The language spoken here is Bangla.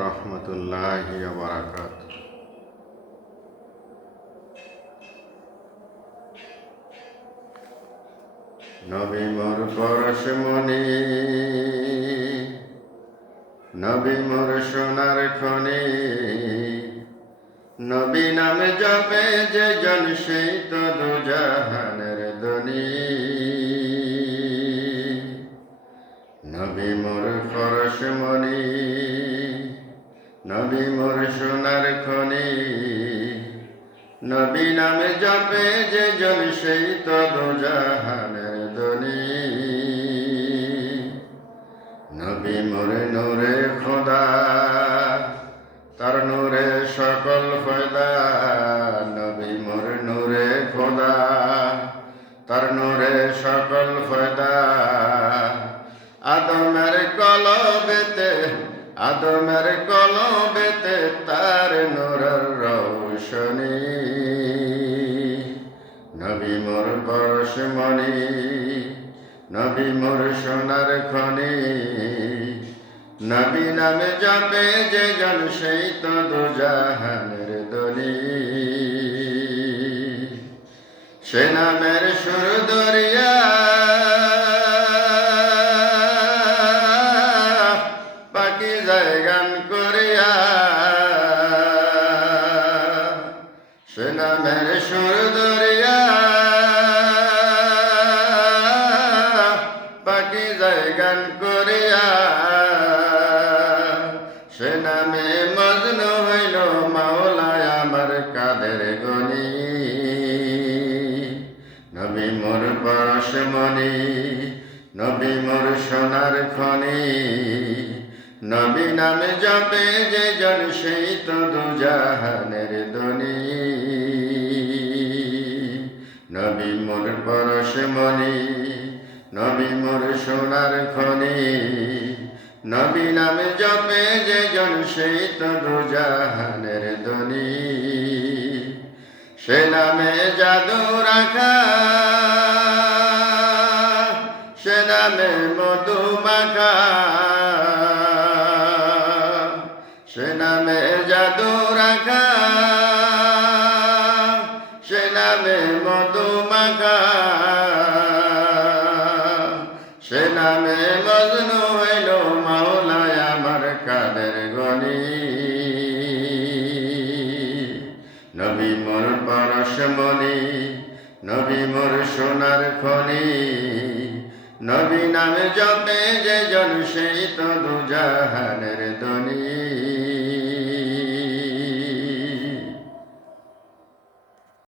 রহমতুল্লাহ বারাকাত নবী মোর পরশ মনি নবী মোর সোনার খনি, নবী নামে জপে যে জন সেই তো দুজাহানের দনি নবী মোর পরশ মনি নবী মোর সোনার খনি। নবী নামে জপে যে জন সেই তো দুজাহানের ধনি। নবী মোর নূরে খোদা, তার নূরে সকল ফয়দা। নবী মোর নূরে খোদা, তার নূরে সকল ফয়দা। আদমের কলবেতে আদমের কলবেতে তার নূরের রৌশনী। নবী মোর পরশ মণি নবী মোর সোনার খনি। নবী নামে যাবে যে জন, সেই তো দুজাহানের দলি সে নামের সুর দরিয়া যায় গান করিয়া, সে নামের সুর দরিয়া পাখি যায় গান করিয়া, সে নামে হইল মাওলায় আমার কাদের গনি। নবী মোর পরশ মণি নবী মোর সোনার খনি। নবী নামে জপে যে জন সেই তো দুজাহানের দনি নবী মোর পরশ মণি, নবী মোর সোনার খনি। নবী নামে জপে যে জন সেই তো দুজাহানের দনি সে নামে জাদু রাখা, সে নামে মধু মাখা। সে নামে জাদু রাখা, সে নামে মধু মাখা, সে নামে মজনু হইল মাওলায় আমার কাদের গনি। নবী মোর পরশ মনি, নবী মোর সোনার খনি। নবী নামে জপে যে জন সেই তো দুজাহানের দনি।